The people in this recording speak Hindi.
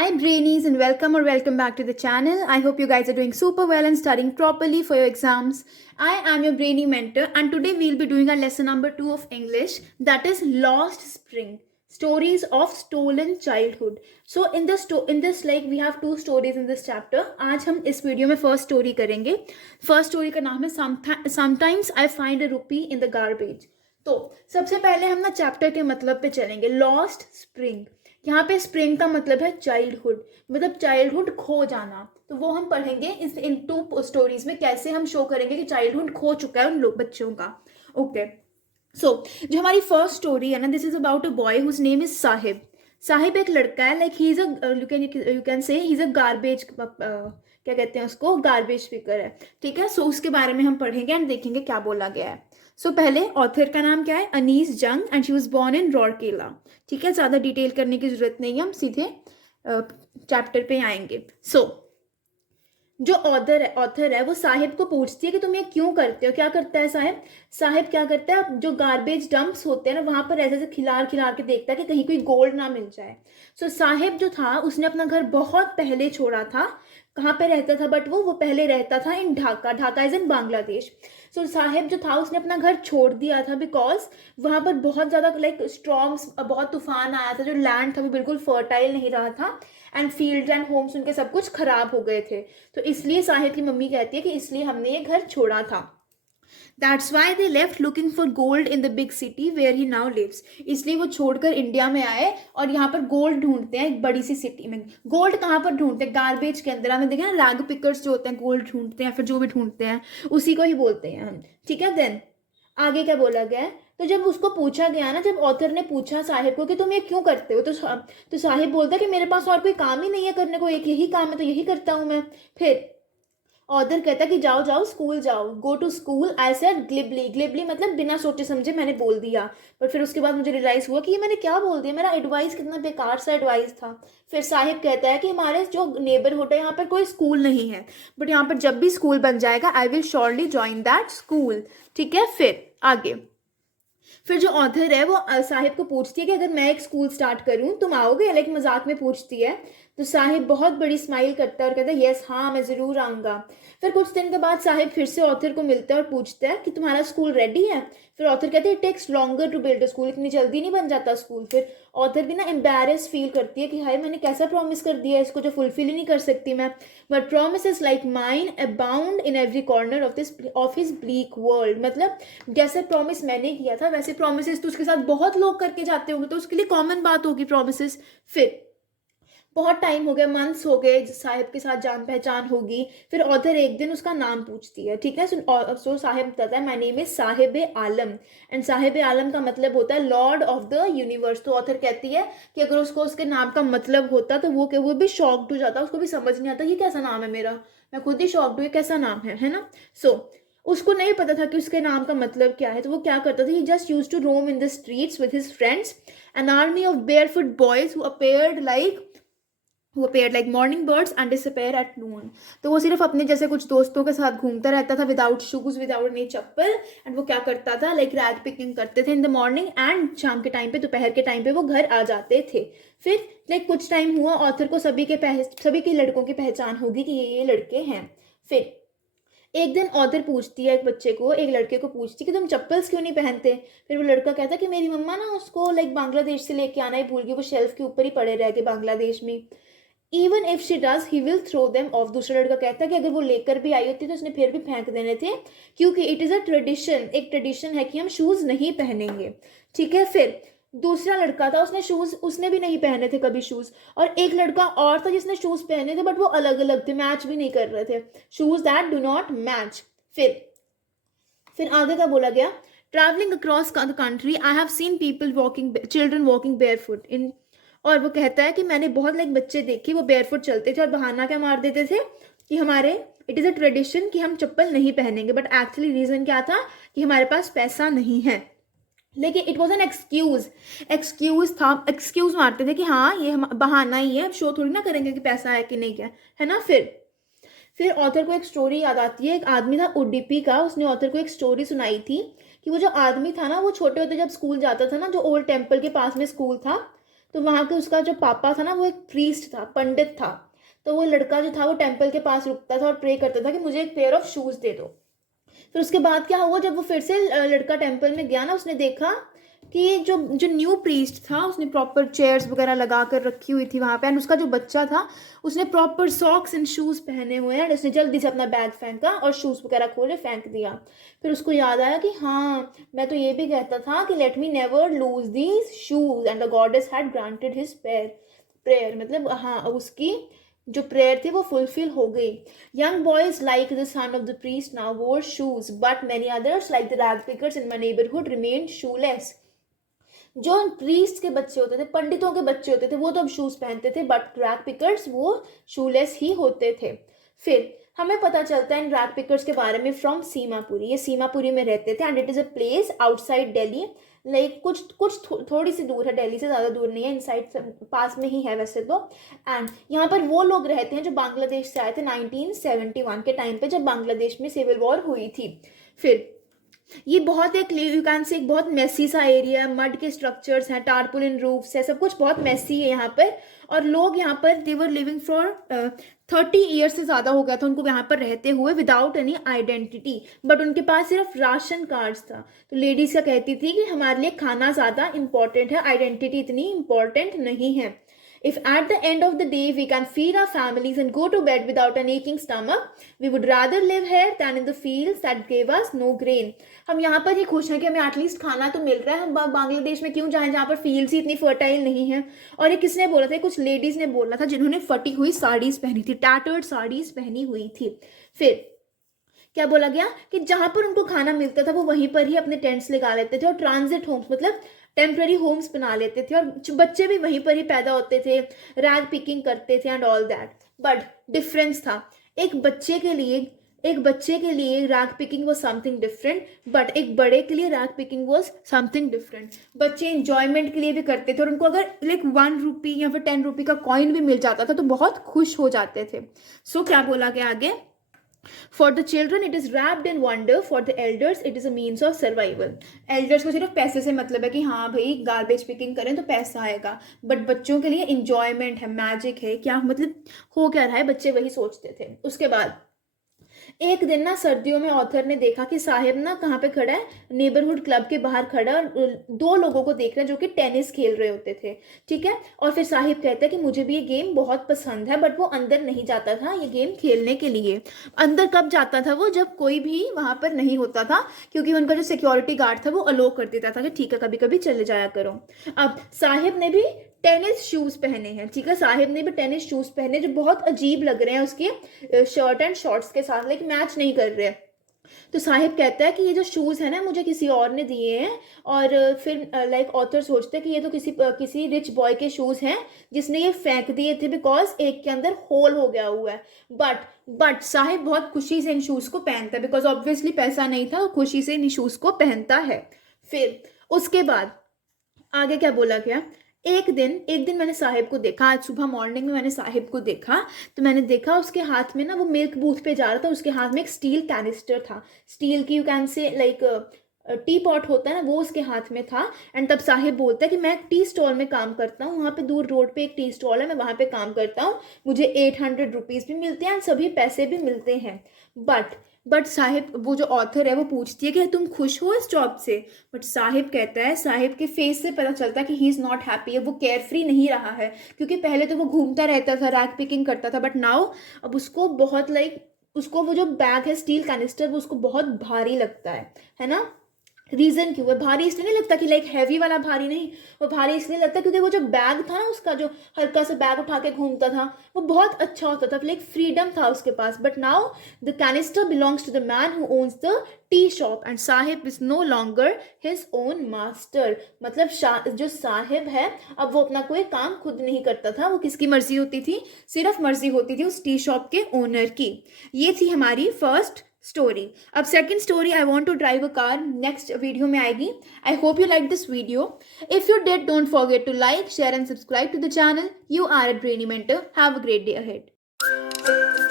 Hi Brainies and welcome back to the channel. I hope you guys are doing super well and studying properly for your exams. I am your Brainy mentor and today we'll be doing our lesson number 2 of English, that is Lost Spring. Stories of Stolen Childhood. So in this like we have two stories in this chapter. आज हम इस वीडियो में फर्स्ट स्टोरी करेंगे. फर्स्ट स्टोरी का नाम है Sometimes I find a rupee in the garbage. तो सबसे पहले हम ना चैप्टर के मतलब पे चलेंगे. Lost spring. यहाँ पे स्प्रिंग का मतलब है चाइल्डहुड, मतलब चाइल्डहुड खो जाना. तो वो हम पढ़ेंगे इन टू स्टोरीज में, कैसे हम शो करेंगे कि चाइल्डहुड खो चुका है उन लोग बच्चों का. ओके सो जो हमारी फर्स्ट स्टोरी है ना, this is about a boy whose name is Saheb. Saheb एक लड़का है, like he is you can say he is a garbage, क्या कहते हैं उसको, गार्बेज पिकर है. ठीक है, सो उसके बारे में हम पढ़ेंगे एंड देखेंगे क्या बोला गया है. सो पहले ऑथर का नाम क्या है, Anees Jung, and she was born in Rourkela. ठीक है, ज़्यादा डिटेल करने की जरूरत नहीं है, हम सीधे चैप्टर पे आएंगे. सो जो ऑथर है वो साहिब को पूछती है कि तुम ये क्यों करते हो. क्या करता है साहिब? साहिब क्या करता है, जो गार्बेज डंप्स होते हैं ना वहां पर ऐसे ऐसे खिलार खिलार के देखता है कि कहीं कोई गोल्ड ना मिल जाए. सो साहिब जो था उसने अपना घर बहुत पहले छोड़ा था. कहाँ पे रहता था, बट वो पहले रहता था in Dhaka. Dhaka is in Bangladesh. So Saheb जो था उसने अपना घर छोड़ दिया था बिकॉज वहां पर बहुत ज़्यादा लाइक स्ट्रॉम्स, बहुत तूफान आया था. जो लैंड था वो बिल्कुल फर्टाइल नहीं रहा था एंड फील्ड एंड होम्स उनके सब कुछ खराब हो गए थे. तो इसलिए साहिब की मम्मी कहती है कि इसलिए हमने ये घर छोड़ा था. That's why they left looking for gold in the big city where he now lives. इसलिए वो छोड़कर इंडिया में आए और यहाँ पर गोल्ड ढूंढते हैं एक बड़ी सी सिटी में. गोल्ड कहाँ पर ढूंढते हैं? गार्बेज के अंदर. हमें देखें ना, रैग पिकर्स जो होते हैं गोल्ड ढूंढते हैं, फिर जो भी ढूंढते हैं उसी को ही बोलते हैं हम. ठीक है, देन आगे क्या बोला गया है. तो जब उसको पूछा गया ना, जब ऑथर ने पूछा साहिब को कि तुम ये क्यों करते हो, तो साहिब बोलता है कि मेरे पास और कोई काम ही नहीं है करने को, एक यही काम है तो यही करता हूँ मैं. फिर ऑथर कहता है कि जाओ जाओ स्कूल जाओ, go to school. I said glibly. Glibly मतलब बिना सोचे समझे मैंने बोल दिया. पर फिर उसके बाद मुझे रियलाइज हुआ कि ये मैंने क्या बोल दिया, मेरा एडवाइस कितना बेकार सा एडवाइस था. फिर साहिब कहता है कि हमारे जो नेबरहुड है यहाँ पर कोई स्कूल नहीं है, बट यहाँ पर जब भी स्कूल बन जाएगा I will surely join that school. ठीक है, फिर आगे. फिर जो ऑथर है वो साहिब को पूछती है कि अगर मैं एक स्कूल स्टार्ट करूं तुम आओगे, लाइक मजाक में पूछती है. तो साहिब बहुत बड़ी स्माइल करता है और कहता है यस, हाँ मैं ज़रूर आऊँगा. फिर कुछ दिन के बाद साहिब फिर से ऑथर को मिलता है और पूछता है कि तुम्हारा स्कूल रेडी है. फिर ऑथर कहते हैं it takes longer to build a school. इतनी जल्दी नहीं बन जाता स्कूल. फिर ऑथर भी ना एम्बेरस फील करती है कि हाय मैंने कैसा प्रॉमिस कर दिया इसको जो फुलफिल ही नहीं कर सकती मैं. But promise like mine abound in every corner of his bleak world. मतलब जैसे प्रॉमिस मैंने किया था वैसे प्रॉमिसेस तो उसके साथ बहुत लोग करके जाते होंगे, तो उसके लिए कॉमन बात होगी प्रॉमिसेस. फिर बहुत टाइम हो गया, मंथ्स हो गए, साहिब के साथ जान पहचान होगी. फिर ऑथर एक दिन उसका नाम पूछती है. ठीक है, सो साहिब बताता है my name is Saheb Alam. And Saheb Alam का मतलब होता है लॉर्ड ऑफ द यूनिवर्स. तो ऑथर कहती है कि अगर उसको उसके नाम का मतलब होता तो वो भी शॉक्ड हो जाता, उसको भी समझ नहीं आता ये कैसा नाम है मेरा, मैं खुद ही शॉक्ड हूँ ये कैसा नाम है ना. सो उसको नहीं पता था कि उसके नाम का मतलब क्या है. तो वो क्या करता था, he just use to roam in the streets with his friends. An army of barefoot boys who appeared like morning birds and disappear at noon. तो वो सिर्फ अपने जैसे कुछ दोस्तों के साथ घूमता रहता था without shoes, without any chappal. And वो क्या करता था, लाइक रैग पिकिंग करते थे इन द मॉर्निंग एंड शाम के टाइम पे, दोपहर के टाइम पे वो घर आ जाते थे. फिर लाइक कुछ टाइम हुआ, ऑथर को सभी के लड़कों की पहचान होगी कि ये लड़के हैं. फिर एक दिन ऑथर पूछती है एक लड़के को पूछती कि तुम चप्पल्स क्यों नहीं पहनते. फिर वो लड़का कहता कि मेरी मम्मा ना उसको लाइक बांग्लादेश से लेके आना ही भूल गई, वो शेल्फ के ऊपर ही पड़े रह गए बांग्लादेश में. Even if she does he will throw them off. दूसरा लड़का कहता है कि अगर वो लेकर भी आई होती तो उसने फिर भी फेंक देने थे, क्योंकि इट इज़ अ ट्रेडिशन, एक ट्रेडिशन है कि हम शूज़ नहीं पहनेंगे. ठीक है, फिर दूसरा लड़का था, उसने भी नहीं पहने थे कभी शूज़. और एक लड़का और था जिसने शूज़ पहने थे, बट वो अलग अलग थे, मैच भी नहीं कर रहे थे, shoes that do not match. फिर आगे का बोला गया, travelling across the country I have seen people walking, children walking barefoot in. और वो कहता है कि मैंने बहुत लाइक बच्चे देखे वो बेयरफुट चलते थे और बहाना क्या मार देते थे कि हमारे इट इज़ अ ट्रेडिशन कि हम चप्पल नहीं पहनेंगे. बट एक्चुअली रीज़न क्या था कि हमारे पास पैसा नहीं है. लेकिन इट वॉज एन एक्सक्यूज मारते थे कि हाँ ये बहाना ही है, शो थोड़ी ना करेंगे कि पैसा है कि नहीं क्या है ना. फिर ऑथर को एक स्टोरी याद आती है. एक आदमी था उडुपी का, उसने ऑथर को एक स्टोरी सुनाई थी कि वो जो आदमी था ना वो छोटे होते जब स्कूल जाता था ना, जो ओल्ड टेम्पल के पास में स्कूल था, तो वहाँ के उसका जो पापा था ना वो एक प्रीस्ट था, पंडित था। तो वो लड़का जो था वो टेम्पल के पास रुकता था और प्रे करता था कि मुझे एक पेयर ऑफ शूज़ दे दो। फिर उसके बाद क्या हुआ, जब वो फिर से लड़का टेम्पल में गया ना, उसने देखा कि जो जो न्यू प्रीस्ट था उसने प्रॉपर चेयर्स वगैरह लगा कर रखी हुई थी वहाँ पे, एंड उसका जो बच्चा था उसने प्रॉपर सॉक्स एंड शूज़ पहने हुए हैं, एंड उसने जल्दी से अपना बैग फेंका और शूज़ वगैरह खोले फेंक दिया। फिर उसको याद आया कि हाँ, मैं तो ये भी कहता था कि let me never lose these shoes and the goddess had granted his prayer, मतलब हाँ, उसकी जो प्रेयर थी वो फुलफिल हो गई। Young boys like the son of the priest now wore shoes, but many others like the rag pickers in my neighbourhood remain shoeless. जो प्रीस्ट के बच्चे होते थे, पंडितों के बच्चे होते थे, वो तो अब शूज पहनते थे, बट रैग पिकर्स वो शूलेस ही होते थे। फिर हमें पता चलता है इन रैग पिकर्स के बारे में फ्रॉम सीमापुरी। ये सीमापुरी में रहते थे, and it is a place outside Delhi, like थोड़ी सी दूर है, दिल्ली से ज़्यादा दूर नहीं है, इनसाइड पास में ही है वैसे तो। एंड यहाँ पर वो लोग रहते हैं जो बांग्लादेश से आए थे 1971 के टाइम पे, जब बांग्लादेश में सिविल वॉर हुई थी। फिर ये बहुत एक यू कैन से एक बहुत मेसी सा एरिया है, मड के स्ट्रक्चर्स हैं, टारपुलिन रूफ्स है, सब कुछ बहुत मेसी है यहाँ पर। और लोग यहाँ पर दे वर लिविंग फॉर 30 ईयर्स से ज़्यादा हो गया था उनको यहाँ पर रहते हुए विदाउट एनी आइडेंटिटी, बट उनके पास सिर्फ राशन कार्ड्स था। तो लेडीज़ का कहती थी कि हमारे लिए खाना ज़्यादा इंपॉर्टेंट है, आइडेंटिटी इतनी इंपॉर्टेंट नहीं है। If at the end of the day we can feed our families and go to bed without an aching stomach, we would rather live here than in the fields that gave us no grain. हम यहाँ पर ही खुश हैं कि हमें एटलीस्ट खाना तो मिल रहा है, हम बांग्लादेश में क्यों जाएं जहाँ पर फील्ड्स ही इतनी फर्टाइल नहीं है। और ये किसने बोला था? कुछ लेडीज़ ने बोला था जिन्होंने फटी हुई साड़ीज़ पहनी थी, टैटर्ड साड़ीज़ पहनी हुई थी। फिर क्या बोला गया कि जहाँ पर उनको खाना मिलता था वो वहीं पर ही अपने टेंट्स लगा लेते थे और ट्रांजिट होम्स मतलब टेम्प्रेरी होम्स बना लेते थे, और बच्चे भी वहीं पर ही पैदा होते थे, रैग पिकिंग करते थे and all that. But difference था, एक बच्चे के लिए rag picking was something different, but एक बड़े के लिए rag picking was something different. बच्चे इंजॉयमेंट के लिए भी करते थे और उनको अगर लाइक 1 रुपी या फिर 10 रुपी का कॉइन भी मिल जाता था तो बहुत खुश हो जाते थे। सो क्या बोला गया आगे? For the children it is wrapped in wonder, for the elders it is a means of survival. Elders को सिर्फ पैसे से मतलब है कि हाँ भाई गार्बेज पिकिंग करें तो पैसा आएगा, बट बच्चों के लिए इंजॉयमेंट है, मैजिक है, क्या मतलब हो क्या रहा है, बच्चे वही सोचते थे। उसके बाद एक दिन ना सर्दियों में ऑथर ने देखा कि साहिब ना कहाँ पे खड़ा है, नेबरहुड क्लब के बाहर खड़ा है और 2 लोगों को देख रहे हैं जो कि टेनिस खेल रहे होते थे, ठीक है। और फिर साहिब कहता है कि मुझे भी ये गेम बहुत पसंद है, बट वो अंदर नहीं जाता था ये गेम खेलने के लिए। अंदर कब जाता था वो? जब कोई भी वहाँ पर नहीं होता था, क्योंकि उनका जो सिक्योरिटी गार्ड था वो अलो कर देता था कि ठीक है कभी कभी चले जाया करो। अब साहिब ने भी टेनिस शूज़ पहने हैं, ठीक है, साहिब ने भी टेनिस शूज़ पहने जो बहुत अजीब लग रहे हैं उसके शर्ट एंड शॉर्ट्स के साथ, लेकिन मैच नहीं कर रहे। तो साहिब कहता है कि ये जो शूज़ है ना मुझे किसी और ने दिए हैं, और फिर लाइक ऑथर सोचते हैं कि ये तो किसी रिच बॉय के शूज़ हैं जिसने ये फेंक दिए थे बिकॉज एक के अंदर होल हो गया हुआ है। बट साहिब बहुत खुशी से इन शूज़ को पहनता है बिकॉज ऑब्वियसली पैसा नहीं था, खुशी से इन शूज़ को पहनता है। फिर उसके बाद आगे क्या बोला गया? एक दिन मैंने साहिब को देखा, आज सुबह मॉर्निंग में मैंने साहिब को देखा, तो मैंने देखा उसके हाथ में ना, वो मिल्क बूथ पे जा रहा था, उसके हाथ में एक स्टील कैनिस्टर था, स्टील की यू कैन से लाइक टी पॉट होता है ना, वो उसके हाथ में था। एंड तब साहिब बोलता है कि मैं एक टी स्टॉल में काम करता हूँ, वहाँ पे दूर रोड पे एक टी स्टॉल है, मैं वहाँ पे काम करता हूँ, मुझे 800 रुपीज़ भी मिलते हैं, सभी पैसे भी मिलते हैं। बट साहिब, वो जो ऑथर है वो पूछती है कि तुम खुश हो इस जॉब से? बट साहिब कहता है, साहिब के फेस से पता चलता है कि ही इज़ नॉट हैप्पी, वो केयर फ्री नहीं रहा है, क्योंकि पहले तो वो घूमता रहता था, रैग पिकिंग करता था, बट नाउ अब उसको बहुत उसको वो जो बैग है स्टील कैनिस्टर वो उसको बहुत भारी लगता है ना। रीज़न क्यों है भारी? इसलिए नहीं लगता कि लाइक हैवी वाला भारी नहीं, वो भारी इसलिए लगता क्योंकि वो जो बैग था ना उसका, जो हल्का सा बैग उठा के घूमता था, वो बहुत अच्छा होता था, लाइक फ्रीडम था उसके पास। But now the canister belongs to the man who owns the tea shop and Saheb is no longer his own master. मतलब जो साहिब है अब वो अपना कोई काम खुद नहीं करता था, वो किसकी मर्जी होती थी? सिर्फ मर्जी होती थी उस टी शॉप के ओनर की। ये थी हमारी फर्स्ट स्टोरी। अब second story, I want to drive a car, next video में आएगी। I hope you like this video. If you did, don't forget to like, share and subscribe to the channel. You are a brainy mentor. Have a great day ahead.